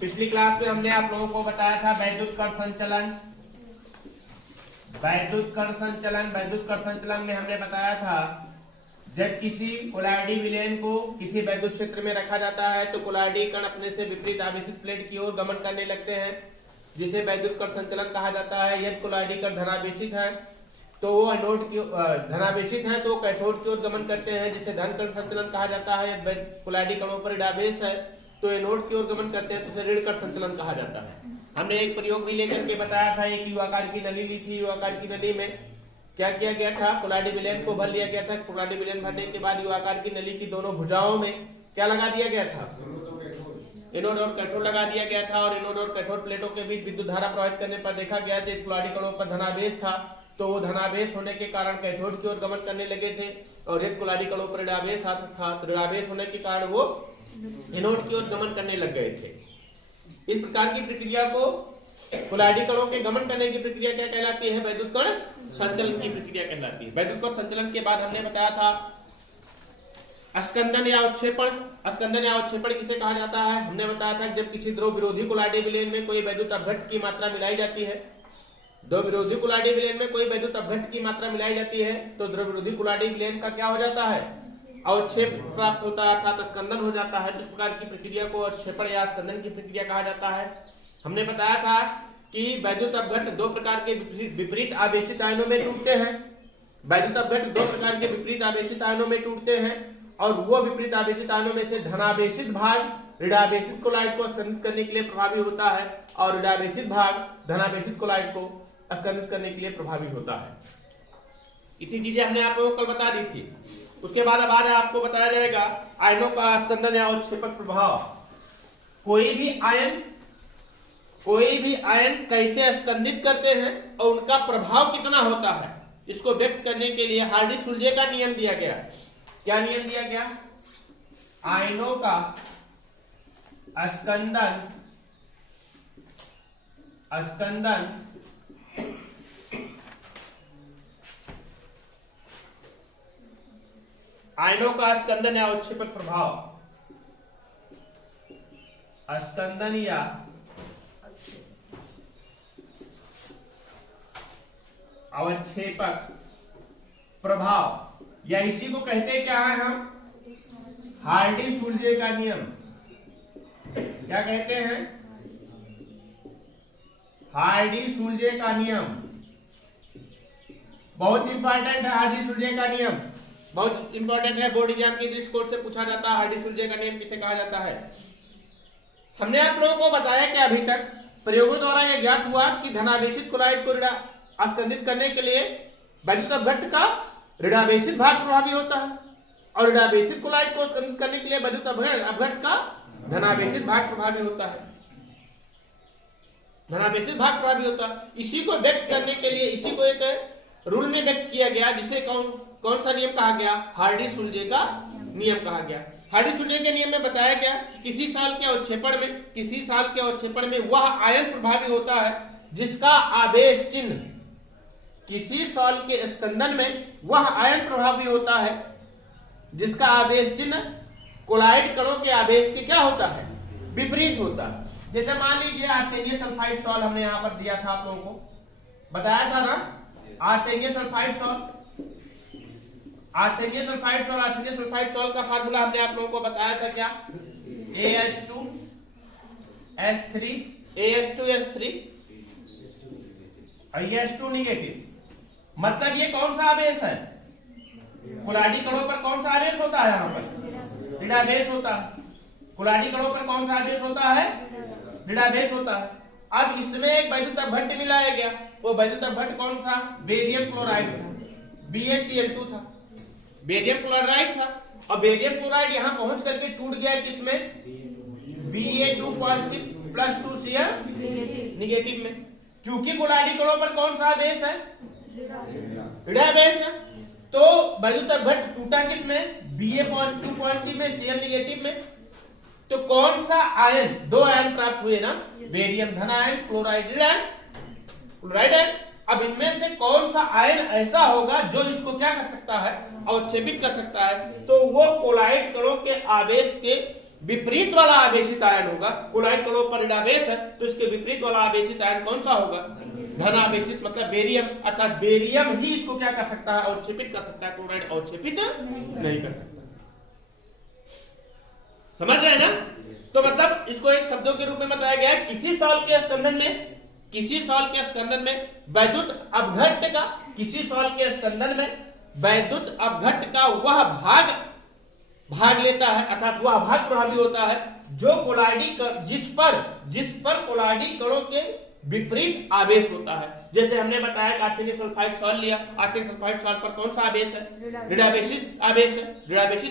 पिछली क्लास में हमने आप लोगों को बताया था वैद्युत कण संचलन। वैद्युत कण संचलन में हमने बताया था जब किसी कोलाइडी विलयन को किसी वैद्युत क्षेत्र में रखा जाता है तो कोलाइडी कण अपने से विपरीत आवेशित प्लेट की ओर गमन करने लगते हैं, जिसे वैद्युत कण संचलन कहा जाता है। यदि कोलाइडी कण धनावेशित है तो वो एनोड की धनावेशित है तो कैथोड की ओर गमन करते हैं, जिसे धन कण संचलन कहा जाता है। यदि कोलाइडी कणों पर ऋणावेश है तो एनोड की ओर गमन करते हैं तो उसे ऋण कण संचलन कहा जाता है। हमने एक प्रयोग भी लेकर के बताया था, एक युवाकार की नली ली थी। युवाकार की नली में क्या किया गया था, कोलाइडी विलयन को भर लिया गया था। कोलाइडी विलयन भरने के बाद युवाकार की नली की दोनों भुजाओं में क्या लगा दिया गया था, एनोड और कैथोड लगा दिया गया था। और एनोड और कैथोड प्लेटों के बीच विद्युत धारा प्रवाहित करने पर देखा गया था कोलाइडी कणों पर धनावेश था तो वो धनावेश होने के कारण कैथोड की ओर गमन करने लगे थे, और यदि कोलाइडी कणों पर ऋणावेश था तो ऋणावेश होने के कारण वो एनोड की ओर गमन करने लग गए थे। इस प्रकार की प्रक्रिया को कोलाइडी कणों के गमन करने की प्रक्रिया क्या कहलाती है, वैद्युत कण संचलन की प्रक्रिया कहलाती है। वैद्युत कण संचलन के बाद हमने बताया था स्कंदन या उत्क्षेपण। स्कंदन या उत्क्षेपण किसे कहा जाता है, हमने बताया था जब किसी द्रव विरोधी कोलाइडी विलयन में कोई वैद्युत अपघट्ट की मात्रा मिलाई जाती है, द्रव विरोधी कोलाइडी विलयन में कोई वैद्युत अपघट्ट की मात्रा मिलाई जाती है तो द्रव विरोधी कोलाइडी विलयन का क्या हो जाता है, अवक्षेप प्राप्त होता है अर्थात स्कंदन हो जाता है। इस प्रकार की प्रक्रिया को अवक्षेपण या स्कंदन की प्रक्रिया कहा जाता है। हमने बताया था कि वैद्युत अपघट्ट दो प्रकार के विपरीत आवेशित आयनों में टूटते हैं। वैद्युत अपघट्ट दो प्रकार के विपरीत आवेशित आयनों में टूटते हैं, और वो विपरीत आवेशित आयनों में से धनावेशित भाग ऋणावेशित कोलाइड को स्कंदित करने के लिए प्रभावी होता है, और ऋणावेशित भाग धनावेशित कोलाइड को स्कंदित करने के लिए प्रभावी होता है। इतनी चीजें हमने आप लोगों को कल बता दी थी। उसके बाद अब आपको बताया जाएगा आयनों का स्कंदन या उत्क्षेपक प्रभाव। कोई भी आयन कैसे स्कंदित करते हैं और उनका प्रभाव कितना होता है, इसको व्यक्त करने के लिए हार्डी-सुलजे का नियम दिया गया। क्या नियम दिया गया, आयनों का स्कंदन आयनों का स्कंदन या उत्क्षेपक प्रभाव। स्कंदन या अवक्षेपक प्रभाव, या इसी को कहते क्या है हम, हार्डी-सुलजे का नियम। क्या कहते हैं, हार्डी-सुलजे का नियम। बहुत इंपॉर्टेंट है हार्डी-सुलजे का नियम, बहुत इंपॉर्टेंट है। बोर्ड एग्जाम के दृष्टिकोण से पूछा जाता है हार्डी-सुलजे का नियम किसे कहा जाता है। हमने आप लोगों को बताया कि अभी तक प्रयोगों द्वारा यह ज्ञात हुआ कि धनावेशित कोलाइड को स्कंदित करने के लिए वैद्युत अपघट्ट का ऋणावेशित भाग प्रभावी होता है, और ऋणावेशित कोलाइड को स्कंदित करने के लिए वैद्युत अपघट्ट का धनावेशित भाग प्रभावी होता है। धनावेशित भाग प्रभावी होता है। इसी को व्यक्त करने के लिए इसी को एक रूल में व्यक्त किया गया, जिसे कौन सा नियम कहा गया, हार्डी-सुलजे का नियम कहा गया। हार्डी-सुलजे के नियम में बताया गया कि किसी साल के अवक्षेपण में वह आयन प्रभावी होता है जिसका आवेश चिन्ह, किसी साल के स्कंदन में वह आयन प्रभावी होता है जिसका आवेश चिन्ह कोलाइड कणों के आवेश के क्या होता है, विपरीत होता है। जैसे मान लीजिए आर्सेनियम सल्फाइड सॉल्ट हमने यहां पर दिया था, आप लोगों को बताया था ना, आर्सेनियम सल्फाइड सल्फाइड सॉल्ट का फार्मूला हमने आप लोगों को बताया था क्या, AS2S3 और S2 निगेटिव। मतलब ये कौन सा आवेश है, कोलाइडी कणों पर कौन सा आवेश होता है, यहाँ पर ऋणावेश होता है। कोलाइडी कणों पर कौन सा आवेश होता है, ऋणावेश होता है। अब इसमें एक वैद्युत अपघट्ट मिलाया गया, वो वैद्युत अपघट्ट कौन था, बेरियम क्लोराइड था, BaCl2 था, बेरियम क्लोराइड था। और बेरियम क्लोराइड यहाँ पहुंच करके टूट गया किसमें, Ba2 positive plus 2Cl negative में। क्योंकि कोलाइडी कणों पर कौन सा आवेश है, ऋणावेश है, तो वैद्युत अपघट्ट टूटा किसमें, Ba2 पॉजिटिव में, Cl निगेटिव में। तो कौन सा आयन, दो आयन प्राप्त हुए ना, बेरियम धन आयन, क्लोराइड आयन। अब इनमें से कौन सा आयन ऐसा होगा जो इसको क्या कर सकता है, अवक्षेपित कर सकता है, तो वो कोलाइड कणों के आवेश के विपरीत वाला आवेशित आयन होगा। कोलॉइड कणों पर ऋणावेश है तो इसके विपरीत वाला आवेशित आयन कौन सा होगा? धनावेशित, मतलब बेरियम। अर्थात बेरियम ही इसको क्या कर सकता है? अवक्षेपित कर सकता है। क्लोराइड अवक्षेपित नहीं कर सकता। समझ रहे हैं ना? तो मतलब इसको एक शब्दों के रूप में बताया गया है, किसी सॉल्ट के स्कंदन में वैद्युत अपघट्ट का, किसी सॉल्ट के स्कंदन में वैद्युत अपघट्ट का वह भाग लेता है, अर्थात वह भाग प्रभावी होता है जो कोलॉइडी जिस पर कोलॉइडी कणों के विपरीत आवेश होता है। जैसे हमने बताया कि आर्सेनिक सल्फाइड सॉल्ट लिया, आर्सेनिक सल्फाइड सॉल्ट पर कौन सा आवेश है? ऋणावेशित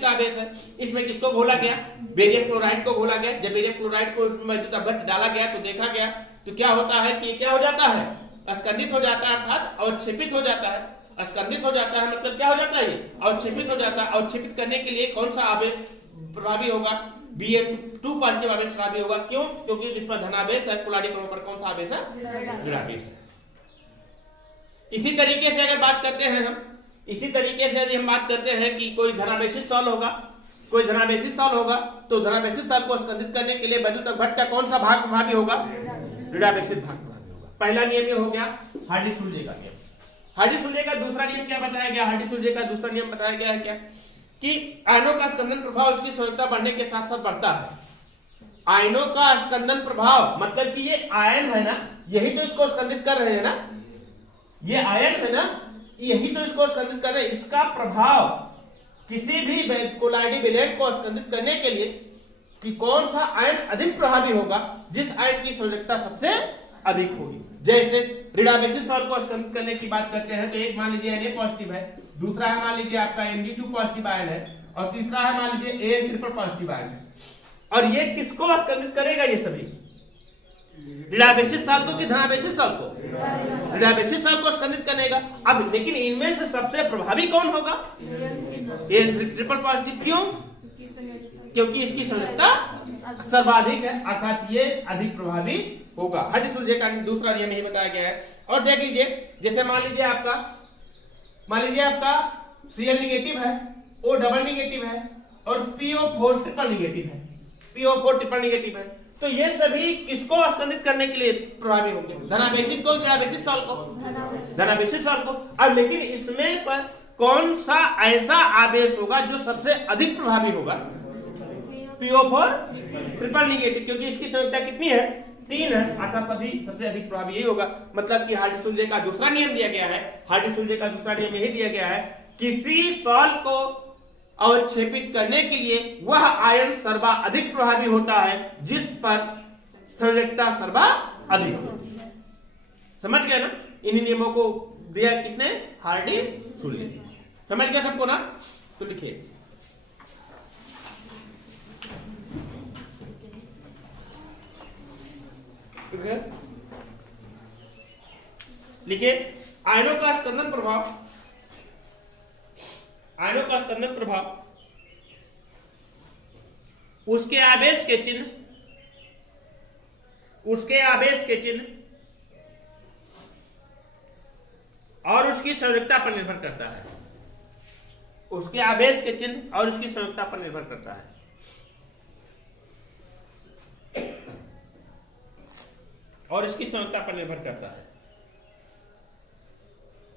आवेश है। इसमें किसको घोला गया? बेरियम क्लोराइड को घोला गया। जब बेरियम क्लोराइड को वैद्युत अपघट्ट डाला गया तो देखा गया तो क्या होता है कि क्या हो जाता है? स्कंदित हो जाता है, अर्थात अवक्षेपित हो जाता है। स्कंदित हो जाता है मतलब क्या हो जाता है? ये अवक्षेपित हो जाता है। अवक्षेपित करने के लिए कौन सा आवेश प्रभावी होगा? Bn2 पॉजिटिव आवेश प्रभावी होगा। क्यों? क्योंकि जिस पर धनावेश है, कोलॉइडी कणों पर कौन सा आवेश है? ऋणावेश है। इसी तरीके से अगर बात करते हैं यदि हम बात करते हैं कि कोई धनावेशित सॉल्ट होगा, तो धनावेशित सॉल्ट को स्कंदित करने के लिए वैद्युत अपघट्ट का कौन सा भाग प्रभावी होगा? ऋणावेशित भाग प्रभावी होगा। पहला नियम ये हो गया हार्डी-सुलजे का नियम। हार्डी-सुलजे का दूसरा नियम क्या बताया गया? हार्डी-सुलजे का दूसरा नियम बताया गया है क्या कि आयनों का स्कंदन प्रभाव उसकी संयोजकता बढ़ने के साथ साथ बढ़ता है। आयनों का स्कंदन प्रभाव मतलब कि ये आयन है ना, यही तो इसको स्कंदित कर रहे हैं ना, ये आयन है ना, यही तो इसको स्कंदित कर रहे हैं। इसका प्रभाव किसी भी कोलॉइडी विलेन को स्कंदित करने के लिए कि कौन सा आयन अधिक प्रभावी होगा? जिस आयन की संयोजकता सबसे अधिक होगी। जैसे ऋणावेशित सॉल्ट को स्कंदित करने की बात करते हैं तो एक मान लीजिए Na पॉजिटिव है, दूसरा है मान लीजिए आपका Mg2 पॉजिटिव आयन है, और तीसरा है मान लीजिए An ट्रिपल पॉजिटिव आयन है। और ये किसको स्कंदित करेगा? ये सभी ऋणावेशित सॉल्ट को कि धनावेशित सॉल्ट को? ऋणावेशित सॉल्ट को स्कंदित करेगा। अब लेकिन इनमें से सबसे प्रभावी कौन होगा? An triple positive. क्यों? क्योंकि इसकी संयोजकता सर्वाधिक है, अर्थात ये अधिक प्रभावी होगा। हार्डी-सुलजे का दूसरा नियम यही बताया गया है। और देख लीजिए, जैसे मान लीजिए आपका Cl निगेटिव है, O डबल निगेटिव है और PO4 ट्रिपल निगेटिव है, तो ये सभी किसको स्कंदित करने के लिए प्रभावी होंगे? धनावेशित को, ऋणावेशित सॉल्ट को? धनावेशित सॉल्ट को। अब लेकिन इसमें पर कौन सा ऐसा आवेश होगा जो सबसे अधिक प्रभावी होगा? PO4 ट्रिपल निगेटिव, क्योंकि इसकी संयोजकता कितनी है? 3 है, अर्थात सभी सबसे अधिक प्रभावी यही होगा। मतलब कि हार्डी-सुलजे का दूसरा नियम दिया गया है, हार्डी-सुलजे का दूसरा नियम यही दिया गया है, किसी सॉल्ट को अवक्षेपित करने के लिए वह आयन सर्वाधिक प्रभावी होता है जिस पर संयोजकता सर्वाधिक होती है। समझ गए ना? इन्हीं नियमों को दिया किसने? हार्डी-सुलजे। समझ गया सबको ना? तो लिखिए, आयनों का स्कंदन प्रभाव उसके आवेश के चिन्ह और उसकी संयोजकता पर निर्भर करता है। उसके आवेश के चिन्ह और उसकी संयोजकता पर निर्भर करता है। और इसकी संयोजकता पर निर्भर करता है।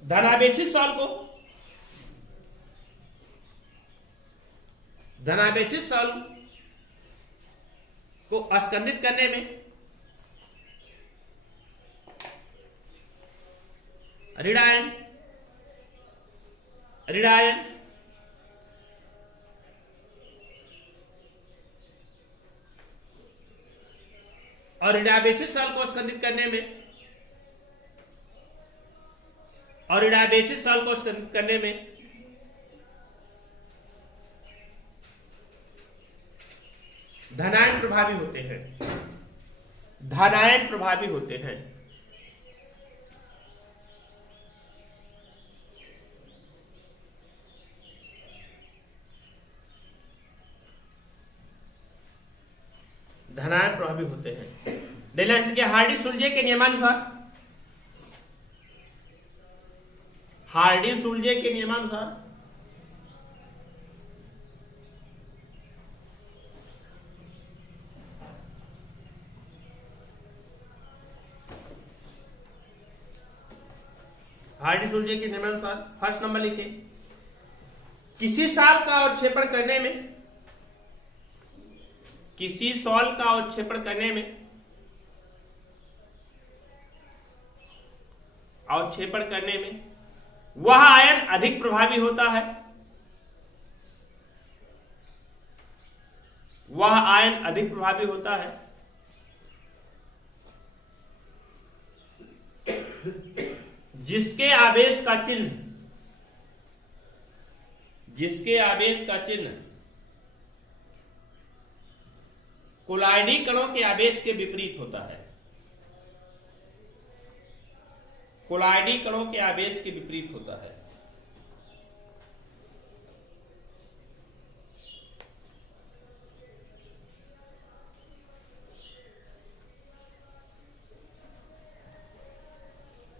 धनावेशित सॉल्ट को स्कंदित करने में ऋणायन और ऋणावेशित सॉल्ट को स्कंदित करने में धनायन प्रभावी होते हैं। धनायन प्रभावी होते हैं। डेलान्स के हार्डी-सुलजे के नियमानुसार हार्डी सूर्य के नियमानुसार फर्स्ट नंबर लिखे, किसी साल का अवक्षेपण करने में, किसी सॉल का अवक्षेपण करने में, अवक्षेपण करने में वह आयन अधिक प्रभावी होता है, वह आयन अधिक प्रभावी होता है जिसके आवेश का चिन्ह, जिसके आवेश का चिन्ह कोलाइडी कणों के आवेश के विपरीत होता है, कोलाइडी कणों के आवेश के विपरीत होता है।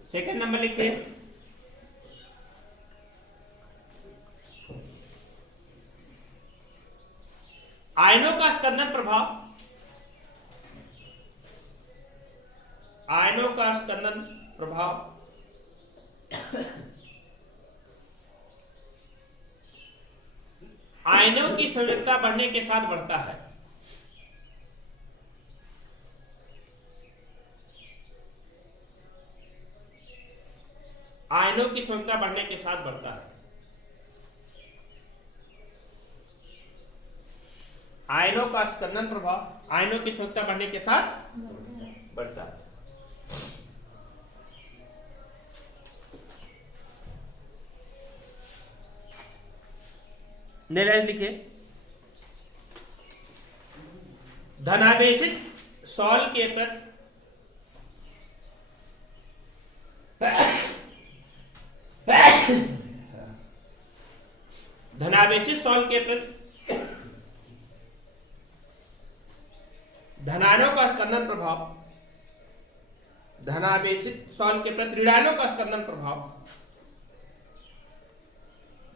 सेकंड नंबर लिखिए, आयनों का स्कंदन प्रभाव, आयनों का स्कंदन प्रभाव आयनों की संयोजकता बढ़ने के साथ बढ़ता है, आयनों की संयोजकता बढ़ने के साथ बढ़ता है, आयनों का स्कंदन प्रभाव आयनों की संयोजकता बढ़ने के साथ बढ़ता है। नेक्स्ट लिखे, धनावेशित सॉल के प्रति धनावेशित सॉल के प्रति धनायनों का स्कंदन प्रभाव, धनावेशित सॉल के प्रति ऋणायनों का स्कंदन प्रभाव,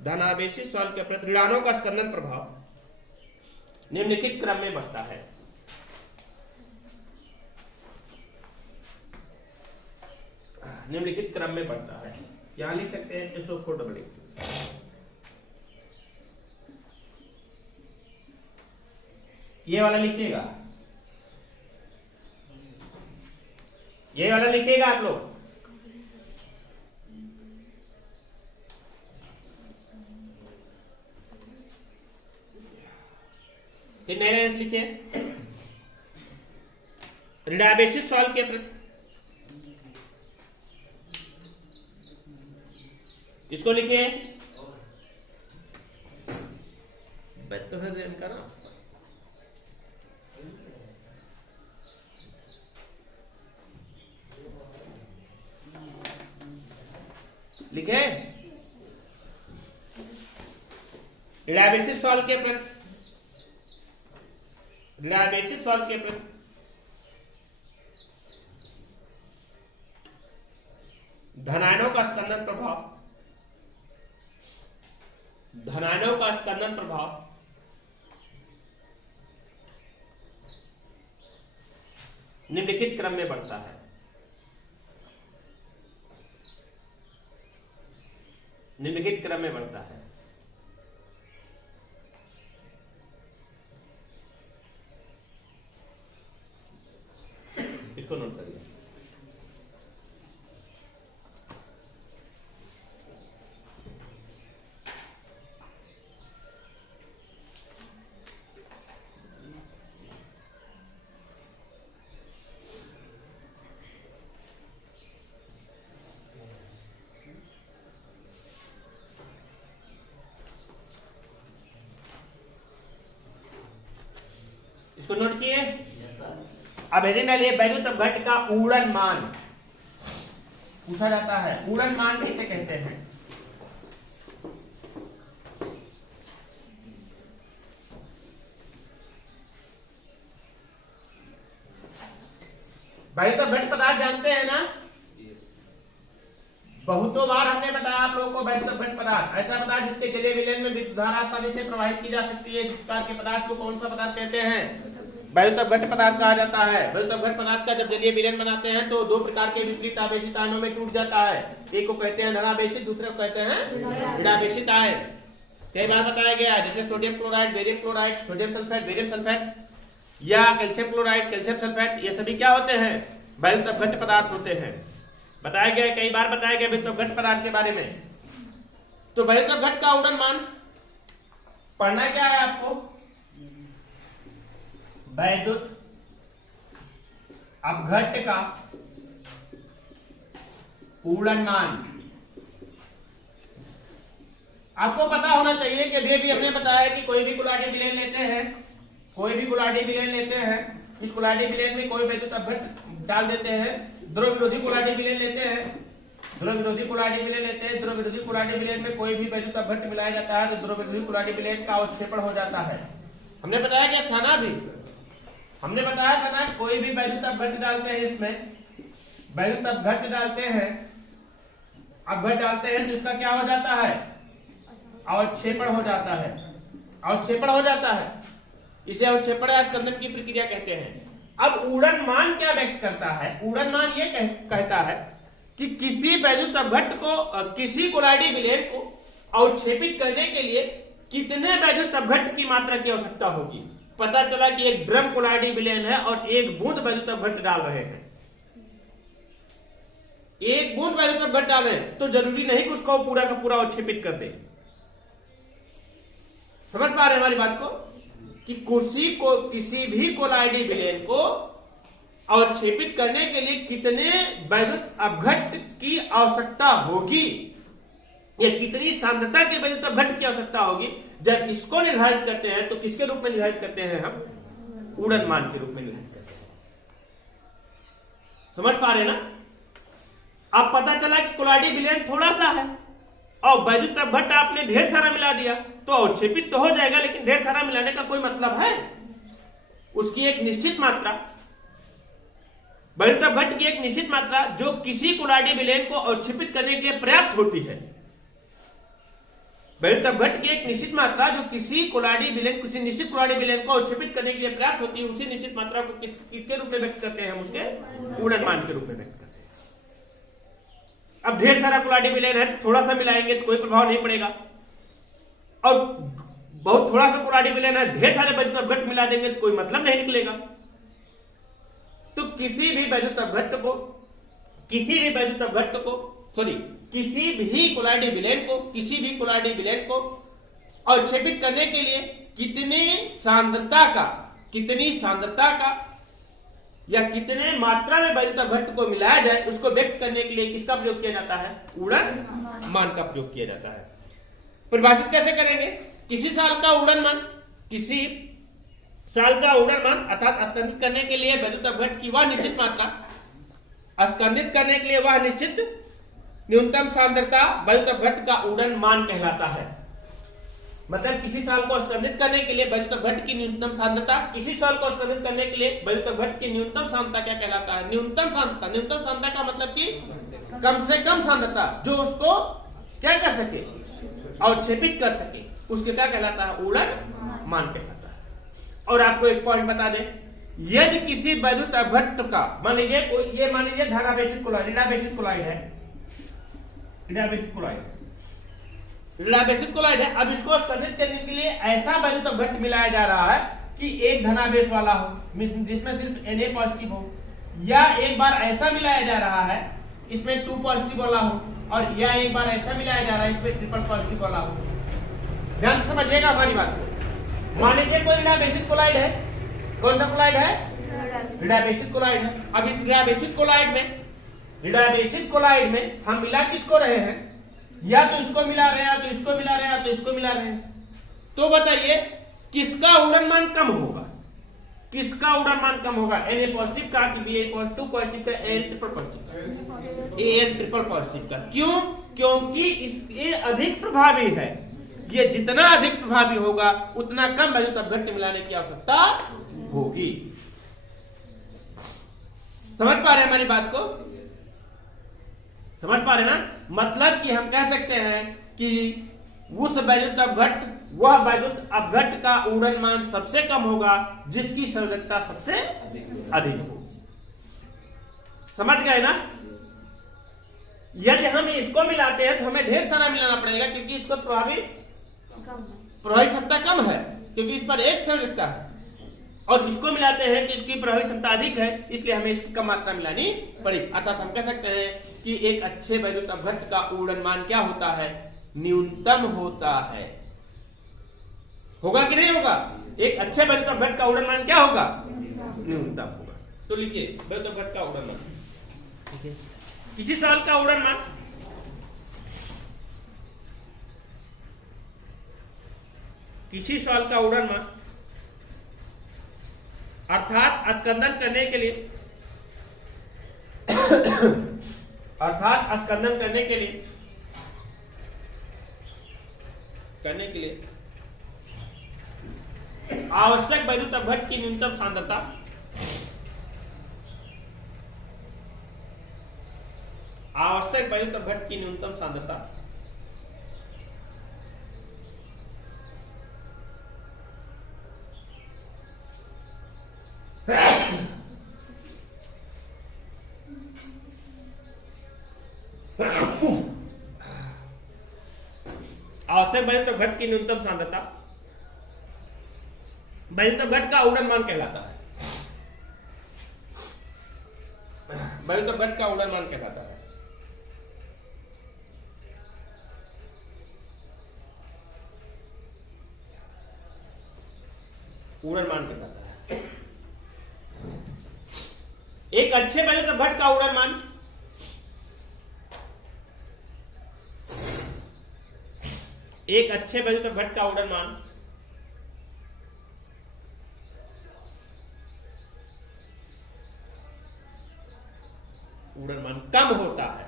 धनावेशित सॉल के प्रति ऋणायनों का स्कंदन प्रभाव निम्नलिखित क्रम में बढ़ता है। निम्नलिखित क्रम में बढ़ता है, यहां लिख सकते हैं SO4 डबल ये वाला लिखिएगा, ये वाला लिखिएगा आप लोग। फिर नए लिखिए, ऋणावेशित सॉल के प्रति, इसको लिखिए का ना, लिखे ऋणावेशित सॉल के प्रति, ऋणावेशित सॉल के प्रति धनायनों का स्कंदन प्रभाव, धनायनों का स्कंदन प्रभाव निम्नलिखित क्रम में बढ़ता है, निम्नलिखित क्रम में बढ़ता है। इसको नोट करिए। इसको नोट किए। अब वैद्युत अपघट्ट का ऊड़न मान पूछा जाता है। ऊड़न मान किसे कहते हैं? वैद्युत अपघट्ट पदार्थ जानते हैं ना? बहुतों बार हमने बताया आप लोगों को वैद्युत अपघट्ट पदार्थ ऐसा पदार्थ जिसके जलीय विलयन में विद्युत धारा आसानी से प्रवाहित की जा सकती है। इस प्रकार के पदार्थ को कौन सा पदार्थ कहते हैं? वैद्युत अपघट्ट पदार्थ कहा जाता है। वैद्युत अपघट्ट पदार्थ का जब जलीय विलयन बनाते हैं तो दो प्रकार के विपरीत आवेशित आयनों में टूट जाता है। एक को कहते हैं धनावेशित, दूसरे को कहते हैं ऋणावेशित आयन। कई बार बताया गया है, जैसे sodium chloride, barium chloride, sodium sulphate, barium sulphate, या कैल्शियम क्लोराइड, कैल्शियम सल्फेट, ये सभी क्या होते हैं? वैद्युत अपघट्ट पदार्थ होते हैं। बताया गया, कई बार बताया गया वैद्युत अपघट्ट पदार्थ के बारे में। तो वैद्युत अपघट्ट का उड़न मान पढ़ना क्या है आपको? वैद्युत अपघट्ट का उड़न मान आपको पता होना चाहिए कि अभी हमने बताया कि कोई भी कुलाडी विलयन लेते हैं, कोई भी कुलाडी विलयन लेते हैं, इस कुलाडी विलयन में कोई वैद्युत अपघट्ट डाल देते हैं। ध्रुव विरोधी कुलाडी विलयन लेते हैं, ध्रुव विरोधी कुलाडी विलयन लेते हैं। ध्रुव विरोधी कुलाडी विलयन में कोई भी वैद्युत अपघट्ट मिलाया जाता है तो ध्रुव विरोधी कुलाडी विलयन का अवक्षेपण हो जाता है। हमने बताया क्या था ना, अभी हमने बताया था ना, कोई भी वैद्युत अपघट्ट डालते हैं, इसमें वैद्युत अपघट्ट डालते हैं, अपघट्ट डालते हैं तो इसका क्या हो जाता है? अवक्षेपण हो जाता है। अवक्षेपण हो जाता है, इसे अवक्षेपण या स्कंदन की प्रक्रिया कहते हैं। अब उड़न मान क्या व्यक्त करता है? उड़न मान ये कहता है कि किसी वैद्युत अपघट्ट को, किसी कोलाइडी विलयन को अवक्षेपित करने के लिए कितने वैद्युत अपघट्ट की मात्रा की आवश्यकता होगी। पता चला कि एक ड्रम कोलाइडी विलयन है और एक बूंद वैद्युत अपघट्ट डाल रहे हैं, एक बूंद वैद्युत अपघट्ट डाल रहे हैं, तो जरूरी नहीं कि उसको पूरा का पूरा अवक्षेपित कर दे। समझ पा रहे हैं हमारी बात को? कि किसी भी कोलाइडी विलयन को अवक्षेपित करने के लिए कितने वैद्युत अपघट्ट की आवश्यकता होगी, या कितनी सांद्रता के वैद्युत अपघट्ट की आवश्यकता होगी। जब इसको निर्धारित करते हैं तो किसके रूप में निर्धारित करते हैं? हम उड़न मान के रूप में निर्धारित करते हैं। समझ पा रहे हैं ना? अब पता चला कि कोलाइडी विलयन थोड़ा सा है और वैद्युत अपघट्ट आपने ढेर सारा मिला दिया तो अवक्षेपित तो हो जाएगा, लेकिन ढेर सारा मिलाने का कोई मतलब है? उसकी एक निश्चित मात्रा, वैद्युत अपघट्ट की एक निश्चित मात्रा जो किसी कोलाइडी विलयन को अवक्षेपित करने के लिए पर्याप्त होती है। वैद्युत अपघट्ट की एक निश्चित मात्रा जो किसी कोलाइडी विलयन, किसी निश्चित कोलाइडी विलयन को अवक्षेपित करने के लिए पर्याप्त होती है, उसी निश्चित मात्रा को किसके रूप में व्यक्त करते हैं? हम उसके उड़न मान के रूप में व्यक्त करते हैं। अब ढेर सारा कोलाइडी विलयन है, थोड़ा सा मिलाएंगे तो कोई प्रभाव नहीं पड़ेगा, और बहुत थोड़ा सा कोलाइडी विलयन है, ढेर सारे वैद्युत अपघट्ट मिला देंगे तो कोई मतलब नहीं निकलेगा। तो किसी भी वैद्युत अपघट्ट को, किसी भी कोलाइडी विलयन को, किसी भी कोलाइडी विलयन को अवक्षेपित करने के लिए कितनी सांद्रता का या कितने मात्रा में वैद्युत अपघट्ट को मिलाया जाए, उसको व्यक्त करने के लिए किसका प्रयोग किया जाता है? उड़न मान का प्रयोग किया जाता है। परिभाषित कैसे करेंगे? किसी साल का उड़न मान, किसी साल का उड़न मान अर्थात स्कंदित करने के लिए वैद्युत अपघट्ट की वह निश्चित मात्रा, स्कंदित करने के लिए वह निश्चित न्यूनतम सांद्रता वैद्युत अपघट्ट का उड़न मान कहलाता है। मतलब किसी साल को स्कंदित करने के लिए वैद्युत अपघट्ट की न्यूनतम सांद्रता, किसी साल को स्कंदित करने के लिए वैद्युत अपघट्ट की न्यूनतम सांद्रता क्या कहलाता है? न्यूनतम सांद्रता। न्यूनतम सांद्रता का मतलब कि कम से कम सांद्रता जो उसको क्या कर सके? अवक्षेपित कर सके, उसके क्या कहलाता है? उड़न मान कहलाता है। और आपको एक पॉइंट बता दें, यदि किसी वैद्युत अपघट्ट का, मान लीजिए धनावेशित कोलाइड, ऋणावेशित कोलाइड है, ऋणावेशित कोलाइड है। अब इसको स्कंदित करने के लिए ऐसा वैद्युत अपघट्ट मिलाया जा रहा है कि एक धनावेश वाला हो, जिसमें सिर्फ Na पॉजिटिव हो, या एक बार ऐसा मिलाया जा रहा है इसमें 2 पॉजिटिव वाला हो, और या एक बार ऐसा मिलाया जा रहा है इसमें ट्रिपल पॉजिटिव वाला हो। ध्यान से समझिएगा हमारी बात को। मान लीजिए कोई ऋणावेशित कोलाइड है, कौन सा कोलाइड है? ऋणावेशित कोलाइड है। अब इस ऋणावेशित कोलाइड में हम मिला किसको रहे हैं? या तो इसको मिला रहे हैं, या तो इसको मिला रहे हैं, या तो इसको मिला रहे हैं। तो बताइए किसका उड़न मान कम होगा? किसका उड़न मान कम होगा? Na पॉजिटिव का कि Ba +2 पॉजिटिव का, Al ट्रिपल पॉजिटिव का? Al ट्रिपल पॉजिटिव का। क्यों? क्योंकि ये अधिक प्रभावी है। ये जितना अधिक प्रभावी होगा उतना कम वैद्युत अपघट्ट मिलाने की आवश्यकता होगी। समझ पा रहे हैं हमारी बात को? समझ पा रहे ना? मतलब कि हम कह सकते हैं कि उस वैद्युत अपघट्ट वह वैद्युत अपघट्ट का ऊर्ध्वन मान सबसे कम होगा जिसकी संयोजकता सबसे अधिक हो। समझ गए ना? यदि हम इसको मिलाते हैं तो हमें ढेर सारा मिलाना पड़ेगा, क्योंकि इसको प्रभावी क्षमता कम है, क्योंकि इस पर एक संयोजकता है, और इसको मिलाते हैं कि इसकी प्रभावी क्षमता अधिक है, इसलिए हमें इसकी कम मात्रा मिलानी पड़ेगी। अर्थात हम कह सकते हैं कि एक अच्छे वैद्युत अपघट्ट का ऊर्ध्वन मान क्या होता है? न्यूनतम होता है। होगा कि नहीं होगा? एक अच्छे वैद्युत अपघट्ट का ऊर्ध्वन मान क्या होगा? न्यूनतम होगा। तो लिखिए वैद्युत अपघट्ट का ऊर्ध्वन मान। ठीक है, किसी सवाल का ऊर्ध्वन मान, किसी सवाल का ऊर्ध्वन मान अर्थात स्कंदन करने के लिए अर्थात स्कंदन करने के लिए आवश्यक वैद्युत अपघट्ट की न्यूनतम सांद्रता आवश्यक वैद्युत अपघट्ट की न्यूनतम सांद्रता आवश्यक वैद्युत अपघट्ट की न्यूनतम सांद्रता वैद्युत अपघट्ट का ऊर्ध्वन मान कहलाता है। वैद्युत अपघट्ट का ऊर्ध्वन मान कहलाता है। ऊर्ध्वन मान कहलाता है। एक अच्छे वैद्युत अपघट्ट का ऊर्ध्वन मान एक अच्छे वैद्युत अपघट्ट का ऊर्ध्वन मान कम होता है।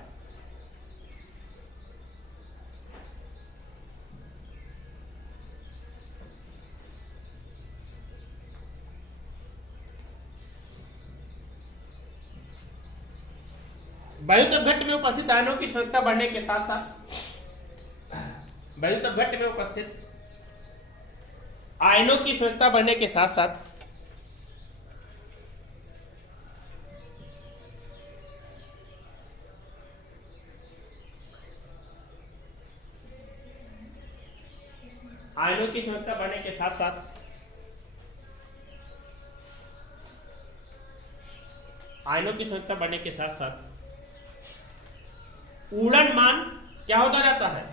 वैद्युत अपघट्ट में उपस्थित आयनों की संख्या बढ़ने के साथ साथ वैद्युत अपघट्ट में उपस्थित आयनों की संख्या बढ़ने के साथ साथ आयनों की संख्या बढ़ने के साथ साथ आयनों की संख्या बढ़ने के साथ साथ ऊर्ध्वन मान क्या होता जाता है?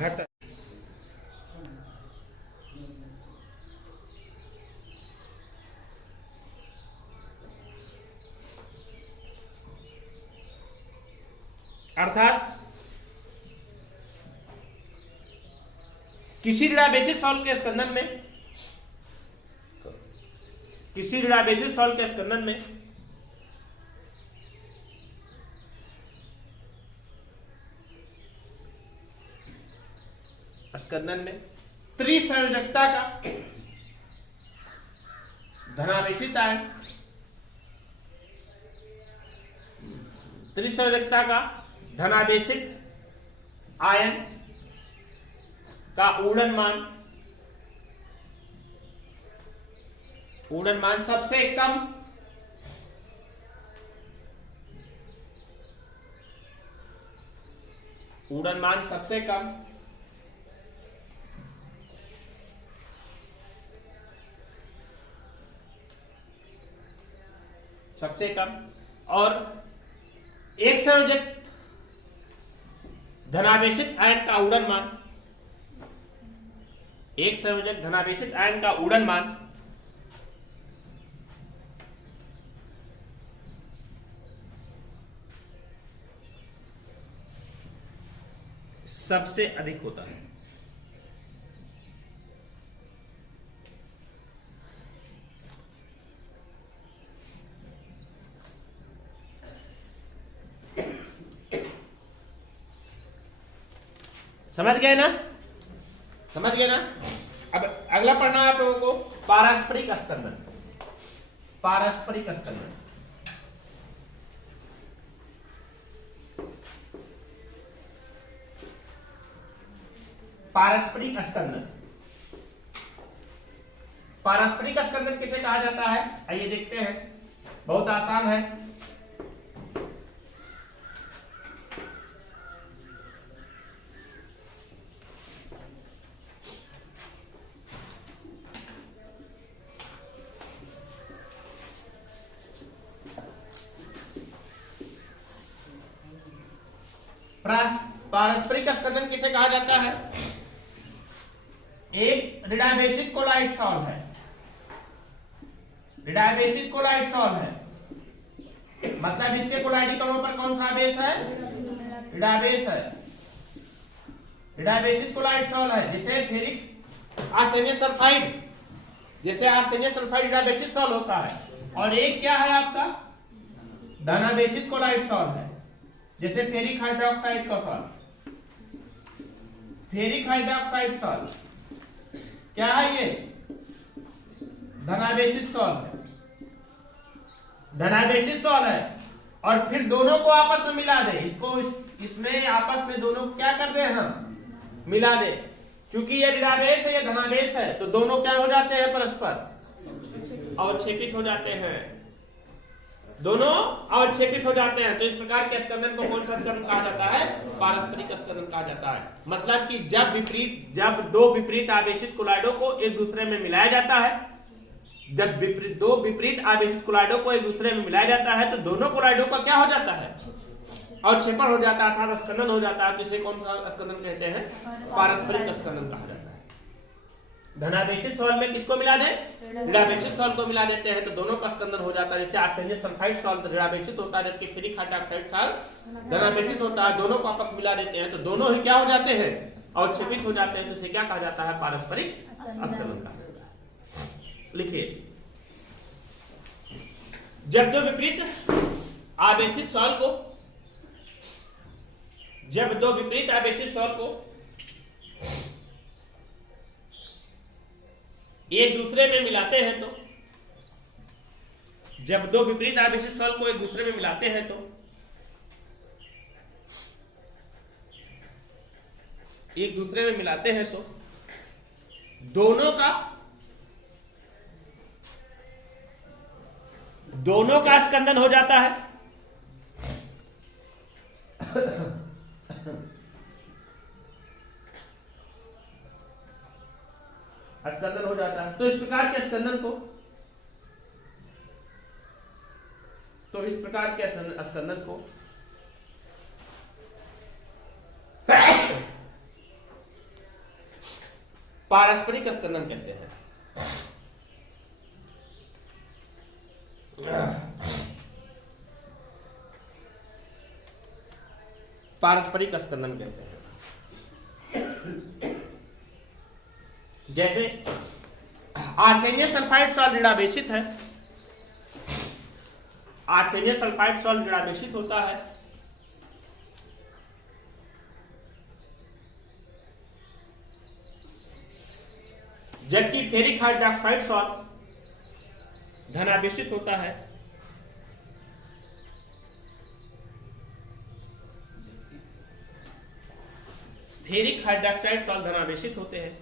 घट अर्थात किसी ऋणावेशित सॉल्व के स्कंदन में त्रिसंयोजकता का धनावेशित आयन का ऊर्ध्वन मान सबसे कम और एक संयोजक धनावेशित आयन का ऊर्ध्वन मान सबसे अधिक होता है। समझ गए ना? अब अगला पढ़ना है आप लोगों को पारस्परिक स्कंदन। पारस्परिक स्कंदन। पारस्परिक स्कंदन किसे कहा जाता है, आइए देखते हैं, बहुत आसान है। पारस्परिक स्कंदन किसे कहा जाता है, एक रिडाबेसिक कोलाइड सॉल्व है, रिडाबेसिक कोलाइड सॉल्व है, मतलब इसके कोलाइडी कणों पर कौन सा आवेश है, रिडाबेस है, रिडाबेसिक कोलाइड सॉल्व है, जैसे फेरिक आर्सेनियम सल्फाइड, जैसे आर्सेनियम सल्फाइड रिडाबेसिक सॉल्व होता है, और एक क्या है आपका धनावेशित कोलाइड सॉल्व है, जैसे फेरिक हाइड्रोक्साइड का सॉल्व, फेरिक हाइड्रोक्साइड सॉल्व क्या है, ये धनावेशित सॉल्व है, धनावेशित सॉल्व है, और फिर दोनों को आपस में मिला दे, इसको इसमें आपस में दोनों को क्या कर दे, हम मिला दे, क्योंकि ये ऋणावेश है, ये धनावेश है, तो दोनों क्या हो जाते हैं, परस्पर अवक्षेपित हो जाते हैं, दोनों अवक्षेपित हो जाते हैं। तो इस प्रकार के स्कंदन को कौन सा स्कंदन कहा जाता है, पारस्परिक स्कंदन कहा जाता है। मतलब कि जब दो विपरीत आवेशित कोलाइडों को एक दूसरे में मिलाया जाता है, जब दो विपरीत आवेशित कोलाइडों को एक दूसरे में मिलाया जाता है, तो दोनों कोलाइडों का क्या हो जाता है, अवक्षेपण हो जाता है, अर्थात स्कंदन हो जाता है। तो इसे कौन सा स्कंदन कहते हैं, पारस्परिक स्कंदन कहा जाता है। धनावेशित सॉल्व में किसको मिला दें, ऋणावेशित सॉल्व को मिला देते हैं, तो दोनों का स्कंदन हो जाता है। जैसे आर्सेनियम सल्फाइड सॉल्व ऋणावेशित होता है, जबकि फेरिक हाइड्रोक्साइड सॉल्व धनावेशित होता है, दोनों को आपस मिला देते हैं, तो दोनों ही क्या हो जाते हैं, अवक्षेपित हो जाते हैं। तो इसे क्या कहा जाता है, पारस्परिक स्कंदन कहा जाता है। लिखिए, जब दो विपरीत आवेशित सॉल्व को एक दूसरे में मिलाते हैं, तो जब दो विपरीत आवेशित सॉल्व को एक दूसरे में मिलाते हैं, तो एक दूसरे में मिलाते हैं, तो दोनों का स्कंदन हो जाता है। स्कंदन हो जाता है। तो इस प्रकार के स्कंदन को पारस्परिक स्कंदन कहते हैं। पारस्परिक स्कंदन कहते हैं। जैसे आर्सेनियम सल्फाइड सॉल्व ऋणावेशित है, आर्सेनियम सल्फाइड सॉल्व ऋणावेशित होता है, जबकि फेरिक हाइड्रोक्साइड सॉल्व धनावेशित होता है। फेरिक हाइड्रोक्साइड सॉल्व धनावेशित होते हैं,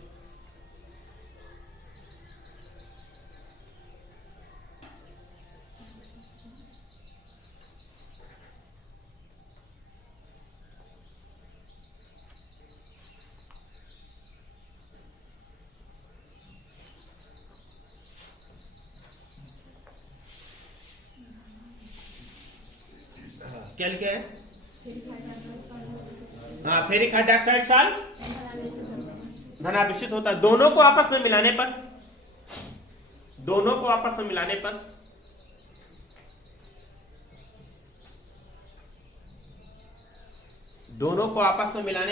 क्या लिखे हैं, हाँ, फेरिक हाइड्रोक्साइड सॉल्व धनावेशित होता है। दोनों को आपस में मिलाने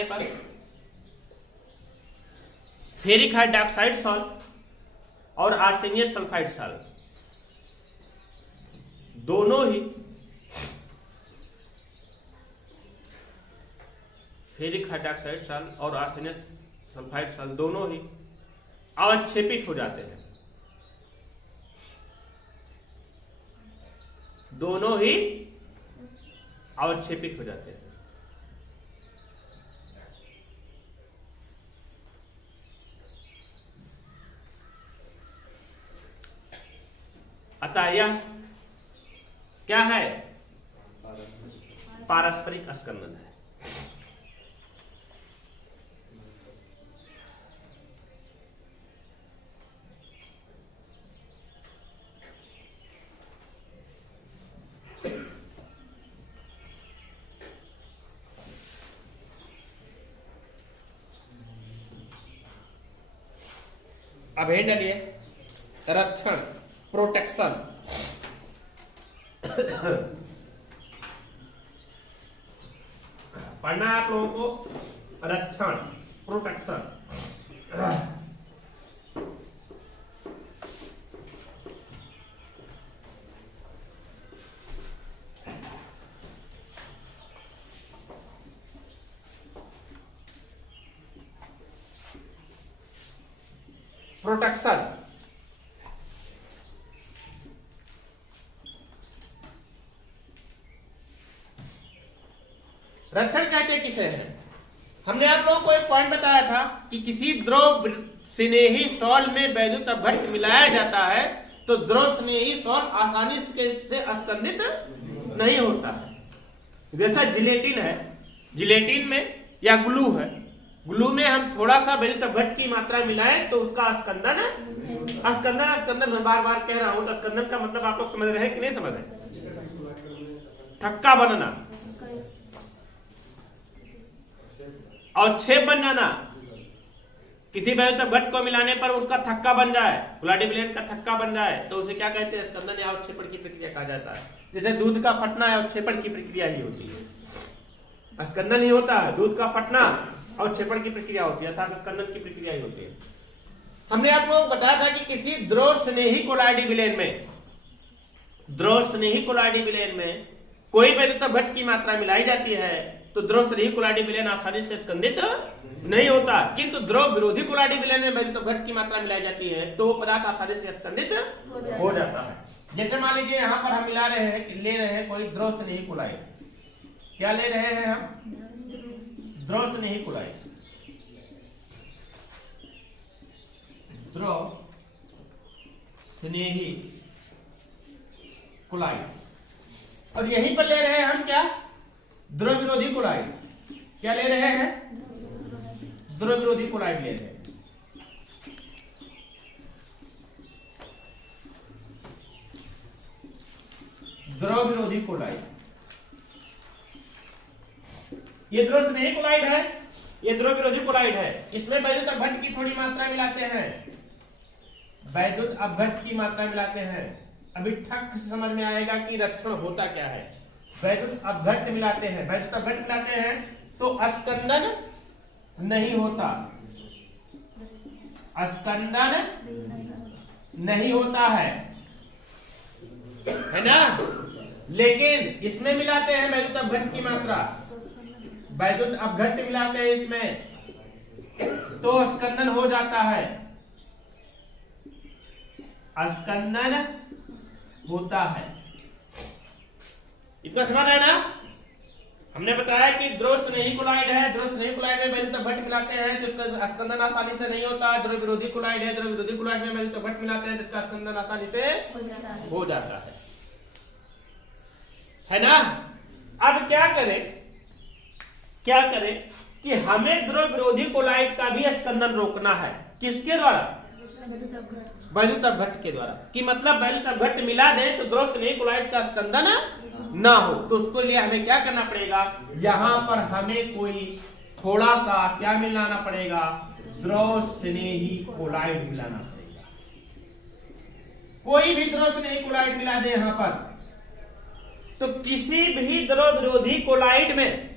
पर फेरिक हाइड्रोक्साइड सॉल्व और आर्सेनियम सल्फाइड सॉल्व दोनों ही फेरिक हाइड्रोक्साइड सॉल्व और आर्सेनियम सल्फाइड सॉल्व दोनों ही अवक्षेपित हो जाते हैं, दोनों ही अवक्षेपित हो जाते हैं। अतः यह क्या है? पारस्परिक अस्कंदन है। अब हेड डालिए, रक्षण, प्रोटेक्शन। पढ़ना है आप लोगों को, रक्षण, प्रोटेक्शन। प्रोटेक्शन रक्षण कहते हैं किसे है? हमने आप लोगों को एक पॉइंट बताया था कि किसी द्रव स्नेही सॉल्ट में वैद्युत अपघट्ट मिलाया जाता है तो द्रव स्नेही सॉल्ट आसानी से अस्कंदित नहीं होता है। जैसा जिलेटिन है, जिलेटिन में या ग्लू है, ग्लू में हम थोड़ा सा वैद्युत अपघट्ट की मात्रा मिलाएं तो उसका अस्कंदन मैं बार बार कह रहा हूं। अस्कंदन का मतलब आप लोग समझ रहे हैं कि नहीं समझ रहे? थक्का बनना और छेप बन जाना। किसी वैद्युत अपघट्ट को मिलाने पर उसका थक्का बन जाए, कुलाडी विलयन का थक्का बन जाए तो उसे क्या कहते हैं? स्कंदन या अवक्षेपण की प्रक्रिया कहा जाता है। जैसे दूध का फटना या अवक्षेपण की प्रक्रिया ही होती है। स्कंदन ही होता है, दूध का फटना अवक्षेपण की प्रक्रिया होती है, अर्थात स्कंदन की प्रक्रिया ही होती है। हमने आपको बताया था कि किसी द्रव स्नेही कोलाडी विलयन में कोई वैद्युत अपघट्ट की मात्रा मिलाई जाती है तो द्रव स्नेही कोलाडी विलयन आसानी से स्कंदित नहीं होता, किंतु द्रव विरोधी कोलाडी विलयन में वैद्युत अपघट्ट की मात्रा मिलाई जाती है तो पदार्थ आसानी से स्कंदित हो जाता है। जैसे मान लीजिए यहाँ पर हम ले रहे हैं कोई द्रव स्नेही कोलाइड। क्या ले रहे हैं हम? द्रव स्नेही कोलाइड। द्रव स्नेही कोलाइड, और यहीं पर ले रहे हैं हम क्या? द्रव विरोधी कोलाइड। क्या ले रहे हैं? द्रव विरोधी कोलाइड ले रहे हैं। द्रव विरोधी कोलाइड, ये द्रव स्नेही कोलाइड है, ये द्रव विरोधी कोलाइड है। इसमें वैद्युत अपघट्ट की थोड़ी मात्रा मिलाते हैं, वैद्युत अपघट्ट की मात्रा मिलाते हैं। अभी ठक से समझ में आएगा कि रक्षण होता क्या है। वैद्युत अपघट्ट मिलाते हैं, वैद्युत अपघट्ट मिलाते हैं तो अस्कंदन नहीं होता, अस्कंदन नहीं होता है ना। लेकिन इसमें मिलाते हैं वैद्युत अपघट्ट की मात्रा, वैद्युत अपघट्ट मिलाते हैं इसमें तो अस्कंदन हो जाता है, अस्कंदन होता है। इतना समझ है ना? हमने बताया कि द्रव स्नेही कोलाइड है, द्रव स्नेही कोलाइड में वैद्युत अपघट्ट मिलाते हैं तो उसका स्कंदन आसानी से नहीं होता। द्रव विरोधी कोलाइड है, द्रव विरोधी कोलाइड में वैद्युत अपघट्ट मिलाते हैं जिसका स्कंदन आसानी से हो जाता है ना। अब क्या करें कि हमें द्रव विरोधी कोलाइड का भी स्कंदन रोकना है। किसके द्वारा? वैद्युत अपघट्ट के द्वारा। कि मतलब वैद्युत अपघट्ट मिला दें तो द्रव स्नेही कोलाइड का स्कंदन ना हो, तो उसके लिए हमें क्या करना पड़ेगा? यहां पर हमें कोई थोड़ा सा क्या मिलाना पड़ेगा? द्रव स्नेही कोलाइड मिलाना पड़ेगा। कोई भी द्रव स्नेही कोलाइड मिला दे यहां पर तो किसी भी द्रव विरोधी कोलाइड में,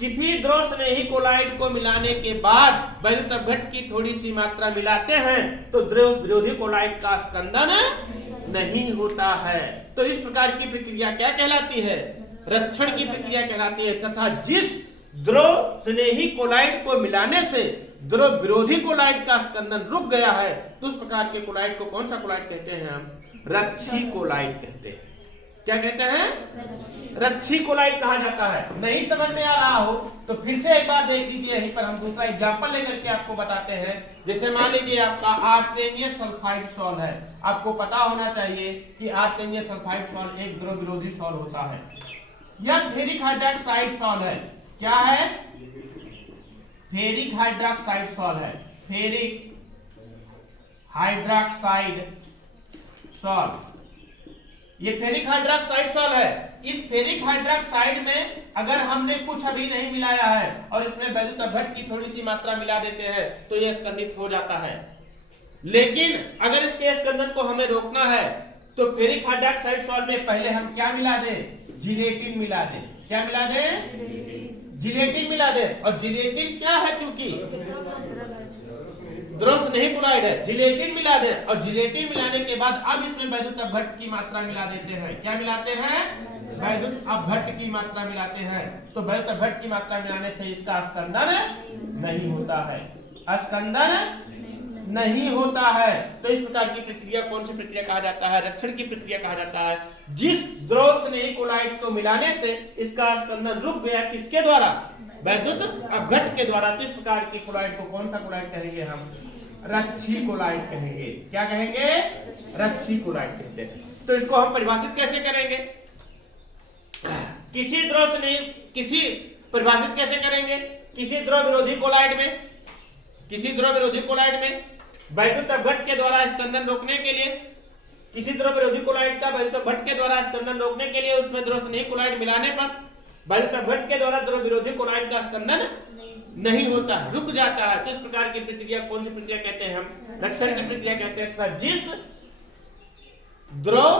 किसी द्रव स्नेही कोलाइड को मिलाने के बाद वैद्युत अपघट्ट की थोड़ी सी मात्रा मिलाते हैं तो द्रव विरोधी कोलाइड का स्कंदन नहीं होता है। तो इस प्रकार की प्रक्रिया क्या कहलाती है? रक्षण की प्रक्रिया कहलाती है। तथा जिस द्रव स्नेही कोलाइड को मिलाने से द्रव विरोधी कोलाइड का स्कंदन रुक गया है तो उस प्रकार के कोलाइड को कौन सा कोलाइड कहते हैं? हम रक्षी कोलाइड कहते हैं। क्या कहते हैं? रच्छी कोलाइड कहा जाता है। नहीं समझ में आ रहा हो तो फिर से एक बार देख लीजिए, यहीं पर हम दूसरा एग्जांपल लेकर के आपको बताते हैं। जैसे मान लीजिए आपका आर्सेनियस सल्फाइड सॉल्ट है, आपको पता होना चाहिए कि आर्सेनियस सल्फाइड सॉल्ट एक द्रव विरोधी सॉल्ट होता है। यह फेरिक हाइड्रोक्साइड सॉल्ट है। क्या है? फेरिक हाइड्रोक्साइड सॉल्ट है। फेरिक हाइड्रोक्साइड सॉल्ट, ये फेरिक हाइड्रोक्साइड सॉल्ट है। इस फेरिक हाइड्रोक्साइड में अगर हमने कुछ अभी नहीं मिलाया है और इसमें वैद्युत अपघट्ट की थोड़ी सी मात्रा मिला देते हैं तो यह स्कंदित हो जाता है। लेकिन अगर इसके स्कंदन को हमें रोकना है तो फेरिक हाइड्रोक्साइड सॉल्ट में पहले हम क्या मिला दें? जिलेटिन मिला दें। क्या मिला दें? जिलेटिन मिला दें। और जिलेटिन क्या है? क्योंकि द्रव स्नेही कोलाइड है, जिलेटिन मिला दें। और जिलेटिन मिलाने के बाद अब इसमें वैद्युत अपघट्ट की मात्रा मिला देते हैं। क्या मिलाते हैं? वैद्युत अपघट्ट की मात्रा मिलाते हैं। तो वैद्युत अपघट्ट की मात्रा मिलाने से इसका स्कंदन नहीं होता है। स्कंदन नहीं होता है। तो इस प्रकार की प्रक्रिया कौन सी प्रक्रिया कहा जाता है? रक्षण की प्रक्रिया कहा जाता है। जिस द्रव स्नेही कोलाइड को मिलाने से इसका स्कंदन रुक गया, किसके द्वारा? वैद्युत अपघट्ट के द्वारा। तो इस प्रकार की कोलाइड को कौन सा कोलाइड कहेंगे हम? रच्छी कोलाइड कहेंगे। क्या कहेंगे? रच्छी कोलाइड कहते हैं। तो इसको हम परिभाषित कैसे करेंगे? किसी द्रव स्नेही, किसी परिभाषित कैसे करेंगे? किसी द्रव विरोधी कोलाइड में, किसी द्रव विरोधी कोलाइड में वैद्युत अपघट्ट के द्वारा स्कंदन रोकने के लिए, किसी द्रव विरोधी कोलाइड का वैद्युत अपघट्ट के द्वारा स्कंदन रोकने के लिए उसमें द्रव स्नेही कोलाइड मिलाने पर वैद्युत अपघट्ट के द्वारा द्रव विरोधी कोलाइड का स्कंदन नहीं होता है, रुक जाता है। तो इस प्रकार की प्रक्रिया कौन सी प्रक्रिया कहते हैं? हम रक्षण की प्रक्रिया कहते हैं। जिस द्रव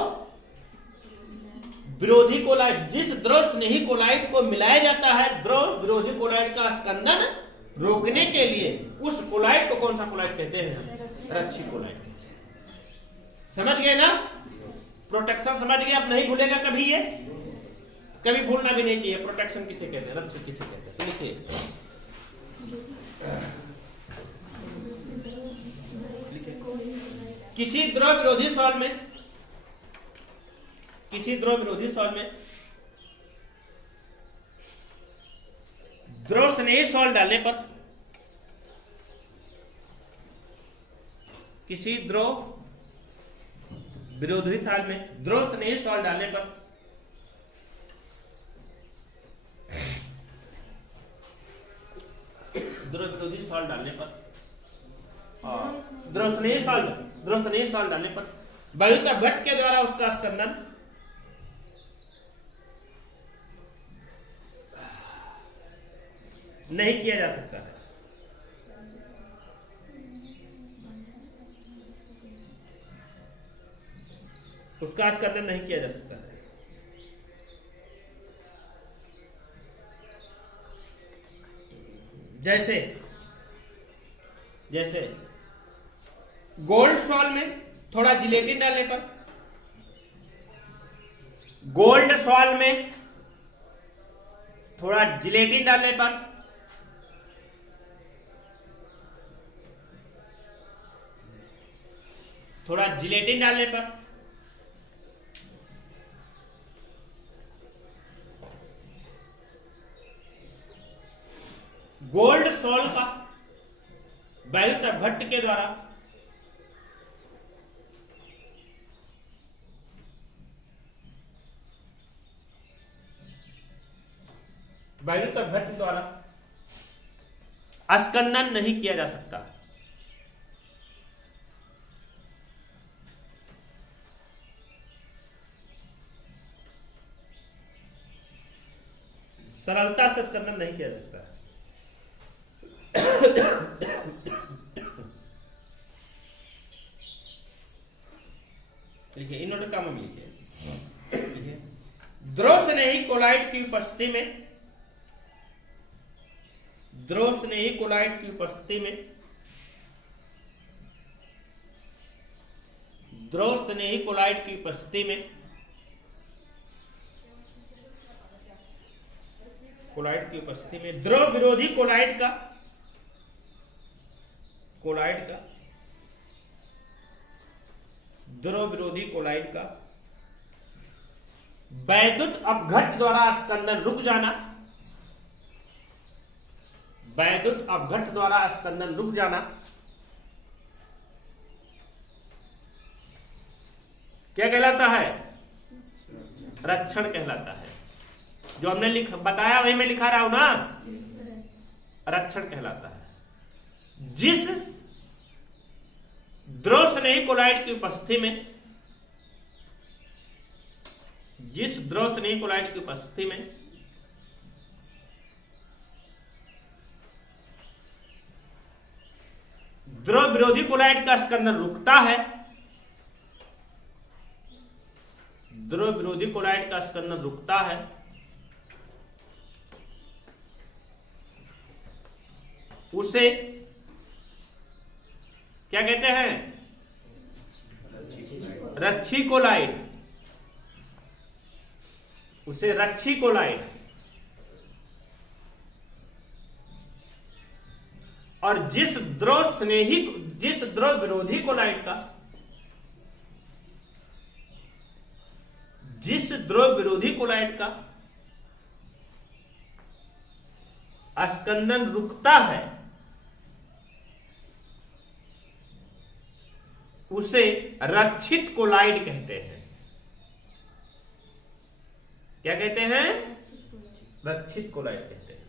विरोधी कोलाइड, जिस द्रव स्नेही कोलाइड को मिलाया जाता है द्रव विरोधी कोलाइड का स्कंदन रोकने के लिए, उस कोलाइड को कौन सा कोलाइड कहते हैं? रच्छी कोलाइड। समझ गए ना? प्रोटेक्शन समझ गए? अब नहीं भूलेगा कभी, ये कभी भूलना भी नहीं चाहिए। प्रोटेक्शन किसे कहते हैं? रक्षी किसे कहते हैं? लिखिए। किसी द्रव विरोधी सॉल्ट में, किसी द्रव विरोधी सॉल्ट में द्रव स्नेही सॉल्ट डालने पर, किसी द्रव विरोधी सॉल्ट में द्रव स्नेही सॉल्ट डालने पर द्रव विरोधी सॉल्ट डालने पर द्रव स्नेही सॉल्ट डालने पर वैद्युत अपघट्ट के द्वारा उसका स्कंदन नहीं किया जा सकता है। उसका स्कंदन नहीं किया जा सकता है। जैसे जैसे गोल्ड सॉल्ट में थोड़ा जिलेटिन डालने पर, गोल्ड सॉल्ट में थोड़ा जिलेटिन डालने पर थोड़ा जिलेटिन डालने पर गोल्ड सॉल्ट का वैद्युत अपघट्ट के द्वारा वैद्युत अपघट्ट द्वारा स्कंदन नहीं किया जा सकता। सरलता से स्कंदन नहीं किया जा सकता। देखिए इन नोट काम में लिखिए। द्रव स्नेही कोलाइड की उपस्थिति में, द्रव स्नेही कोलाइड की उपस्थिति में द्रव स्नेही कोलाइड की उपस्थिति में कोलाइड की उपस्थिति में द्रव विरोधी कोलाइड का द्रव विरोधी कोलाइड का वैद्युत अपघट्ट द्वारा स्कंदन रुक जाना, वैद्युत अपघट्ट द्वारा स्कंदन रुक जाना क्या कहलाता है? रक्षण कहलाता है। जो हमने बताया वही मैं लिखा रहा हूं ना, रक्षण कहलाता है। जिस द्रव स्नेही कोलाइड की उपस्थिति में, जिस द्रव स्नेही कोलाइड की उपस्थिति में द्रव विरोधी कोलाइड का स्कंदन रुकता है, द्रव विरोधी कोलाइड का स्कंदन रुकता है, उसे क्या कहते हैं? रक्षी कोलाइड, उसे रक्षी कोलाइड। और जिस द्रव विरोधी कोलाइड का, जिस द्रव विरोधी कोलाइड का स्कंदन रुकता है उसे रक्षित कोलाइड कहते हैं। क्या कहते हैं? रक्षित कोलाइड कहते हैं।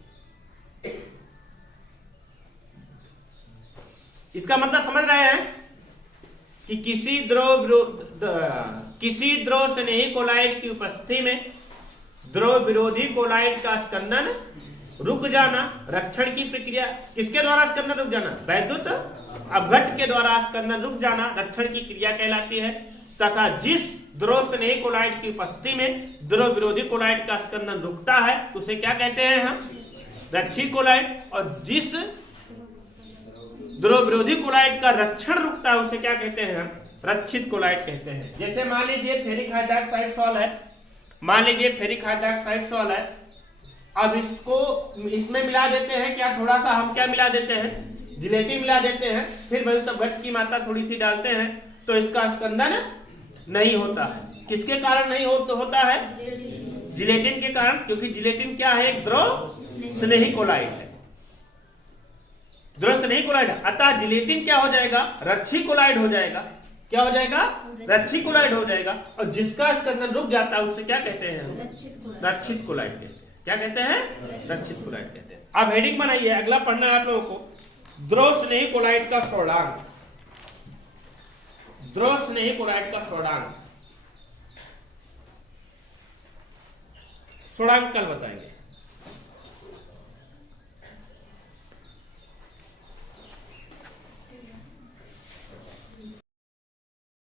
इसका मतलब समझ रहे हैं कि किसी द्रव स्नेही कोलाइड की उपस्थिति में द्रव विरोधी कोलाइड का स्कंदन रुक जाना, रक्षण की प्रक्रिया। किसके द्वारा स्कंदन रुक जाना? वैद्युत अपघट्ट के द्वारा स्कंदन रुक जाना रक्षण की क्रिया कहलाती है। तथा जिस द्रव स्नेही कोलाइड की उपस्थिति में द्रव विरोधी कोलाइड का स्कंदन रुकता है उसे क्या कहते हैं हम? रक्षी कोलाइड। और जिस द्रव विरोधी कोलाइड का रक्षण रुकता है उसे क्या कहते हैं हम? रक्षित कोलाइड कहते हैं। जैसे मान लीजिए फेरिक हाइड्रोक्साइड सॉल्ट है, मान लीजिए फेरिक हाइड्रोक्साइड सॉल्ट है, अब इसको इसमें मिला देते हैं, क्या थोड़ा सा हम क्या मिला देते हैं? जिलेटिन मिला देते हैं, फिर वैद्युत अपघट्ट की मात्रा थोड़ी सी डालते हैं तो इसका स्कंदन नहीं होता है। किसके कारण नहीं होता है? जिलेटिन के कारण, क्योंकि जिलेटिन क्या है? एक द्रव स्नेही कोलाइड है, द्रव स्नेही कोलाइड। अतः जिलेटिन क्या हो जाएगा? रक्षी कोलाइड हो जाएगा। क्या हो जाएगा? रक्षी कोलाइड हो जाएगा। और जिसका स्कंदन रुक जाता है उसे क्या कहते हैं? रक्षित कोलाइड कहते हैं। क्या कहते हैं? रक्षित कोलाइड कहते हैं। अब हेडिंग बनाइए, अगला पढ़ना है आप लोगों को, द्रव स्नेही कोलाइड का स्फोटांक। द्रव स्नेही कोलाइड का स्फोटांक, स्फोटांक कल बताएंगे।